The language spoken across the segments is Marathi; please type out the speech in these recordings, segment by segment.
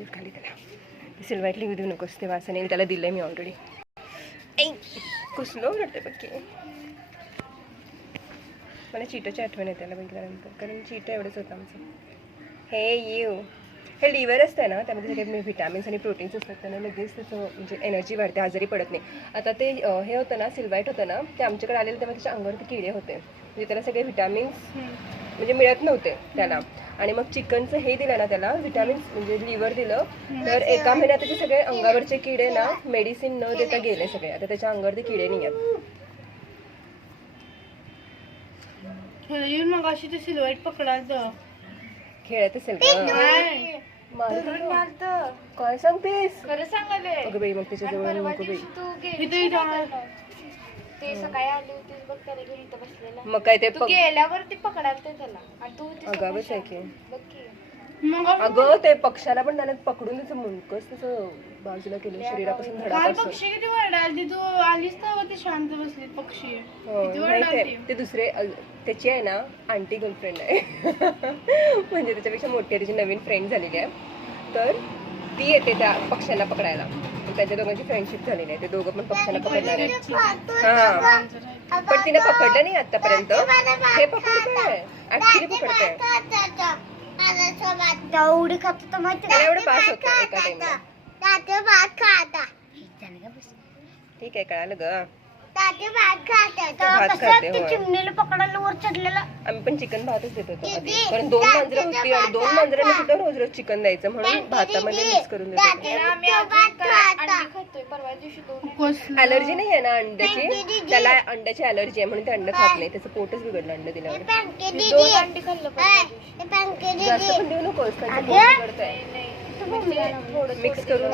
दूर खाली त्याला. सिल्वाईट लिहू देऊ नकोस ते वासन येईल, त्याला दिलंय मी ऑलरेडी. कुसलो रडते बघ की. मला चिटोची आठवण येते त्याला बघितल्यानंतर, कारण चिटो एवढंच होतं आमचं. हे लिव्हर असतं ना, त्यामध्ये सगळे व्हिटॅमिन्स आणि प्रोटीन्स असतात, त्यांना लगेच त्याचं म्हणजे एनर्जी वाढते, आजारी पडत नाही. आता ते हे होतं ना, सिल्वाईट होतं ना, ते आमच्याकडे आलेलं तेव्हा त्याच्या अंगावरती किडे होते, म्हणजे त्याला सगळे व्हिटॅमिन्स म्हणजे मिळत नव्हते त्याला. आणि मग चिकनचं हे दिलं ना त्याला व्हिटॅमिन्स, म्हणजे लिव्हर दिलं, तर एका महिन्यात त्याचे सगळे अंगावरचे किडे ना मेडिसिन न देता गेले सगळे. आता त्याच्या अंगावरती किडे नाही आहेत. मग अशी ते सिल्वाईट पकडायचं खेळत असेल का? काय सांगतेस? खरं सांगायला अगं बाई, मग त्याच्याजवळ नको बाई. ते सकाळी आली होतीस बघ त्याला घेऊन इथं बसलेला. मग काय ते गेल्यावरती पकडायला त्याला आणि तू अगावच आहे की. बघ की. अगं ते पक्षाला पण त्याला पकडून त्याचं मुंडकच त्याचं बाजूला केलं, शरीरापासून धडापासून. पक्षी किती वरडाली, तू आलीस तर ते शांत बसली पक्षी. ते दुसरे त्याची आहे ना आंटी गर्लफ्रेंड आहे म्हणजे त्याच्यापेक्षा मोठी त्याची नवीन फ्रेंड झालेली आहे, तर ती येते त्या पक्ष्यांना पकडायला. त्यांच्या दोघांची फ्रेंडशिप झालेली आहे, ते दोघं पण पक्ष्यांना पकडणार आहेत. हा, पण तिने पकडलं नाही आतापर्यंत. हे पकडतंय ऍक्च्युली पकडतंय. एवढी खात तर माहिती एवढं पास होतं एका टाइमला. ठीक आहे, कळालं ग. चिमणीला पकडायला वर चढलेला. आम्ही पण चिकन भातच देत होतो आधी, कारण 2 मांजरं होती आणि 2 मांजरांना सुद्धा रोज रोज चिकन द्यायचं, म्हणून भातामध्ये मिक्स करून देत होतो. अलर्जी नाही आहे ना अंड्याची, त्याला अंड्याची अलर्जी आहे म्हणून ते अंड खात नाही, त्याचं पोटच बिघडलं अंड दिल्यावर. जास्त पण देऊ नकोस, त्याचं पोट बिघडतंय. मिक्स करून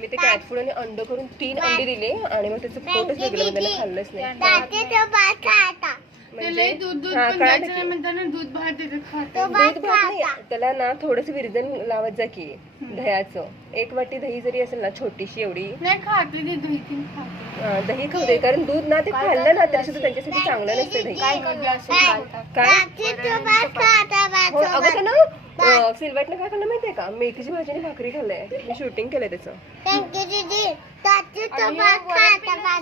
मी ते कॅट फूड आणि अंड करून 3 अंडी दिले आणि मग त्याचं पोटच बिघडलं, म्हणजे त्याला खाल्लंच नाही. दूध भात नाही, त्याला ना थोडस विरजन लावत जा की दह्याचं. 1 वाटी दही जरी असेल ना छोटीशी एवढी, दही खाऊ दे, कारण दूध ना ते खाल्लं ना तरी सुद्धा त्यांच्यासाठी चांगलं नसतं दही. काय अगं त्यानं सिल्वाईटनं काय खाल्लं माहितीये का? मेथीची भाजी आणि भाकरी खाल्लंय, मी शूटिंग केलंय त्याचं.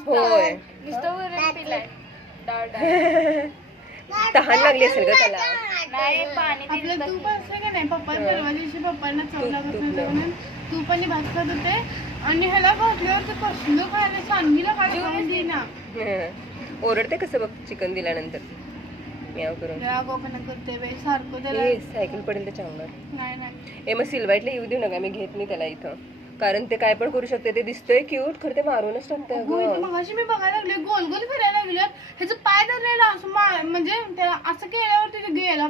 होय तहान लागली असेल ग त्याला. आपलं तूप असलं का नाही, पप्पा परवा दिवशी पप्पांना चव लागत नव्हतं म्हणून तूप आणि भात खात होते आणि ह्याला घातल्यावर ते कसलं खायला, सांगीला काय खाऊन देईना. ओरडते कसं बघ चिकन दिल्यानंतर म्याव करून. सारखं त्याला सायकल पडेल त्याच्या अंगावर. नाही मग सिल्वाईटला येऊ देऊ नका, मी घेत नाही त्याला इथं, कारण ते काय पण करू शकते. ते दिसतंय क्यूट, खरं ते मारूनच टाकतंय. मगाशी मी बघायला लागले, गोल गोल फिरायला लागले, ह्याचं पाय धरलेला असं म्हणजे त्याला असं केल्यावर तिथे गेला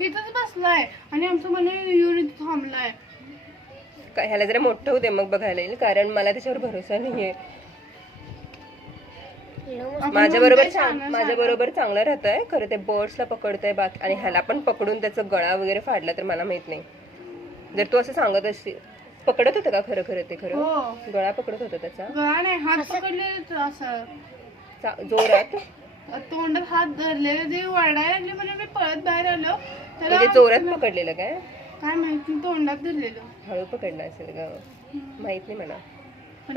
इथंच बसलाय आणि आमचं मन येऊन थांबलाय. ह्याला जरा मोठं होऊ दे मग बघायला येईल, कारण मला त्याच्यावर भरोसा नाहीये. माझ्या बरोबर चांगलं राहतंय, खरं ते बर्ड्सला पकडतंय आणि ह्याला पण पकडून त्याचं गळा वगैरे फाडला तर मला माहित नाही. जर तू असं सांगत असशील, पकडत होतं का खरं ते खरं? गळा पकडत होता त्याचा? गळा नाही, हात पकडले असं जोरात, तोंडात हात धरलेले, ते वरडायला लागले म्हणजे मी पळत बाहेर आलो. म्हणजे जोरात पकडलेलं काय माहिती, तोंडात धरलेलं. हळू पकडलं असेल ग, माहित नाही मला. पण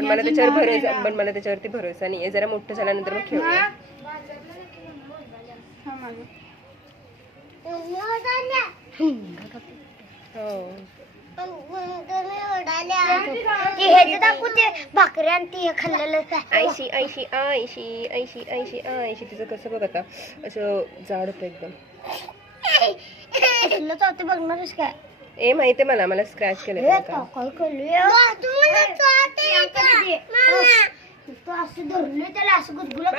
मला त्याच्यावरती भरोसा नाहीये. जरा मोठं झाल्यानंतर मग खेळूया. भाकरी आणि ती खाल्लेलं ऐशी ऐशी ऐशी ऐशी ऐशी ऐशी. तिचं कसं बघ आता, असं जाड होतं एकदम. बघणारच काय? माहितीये मला स्क्रॅच केलं. असं धरले त्याला, असं गुदगुला.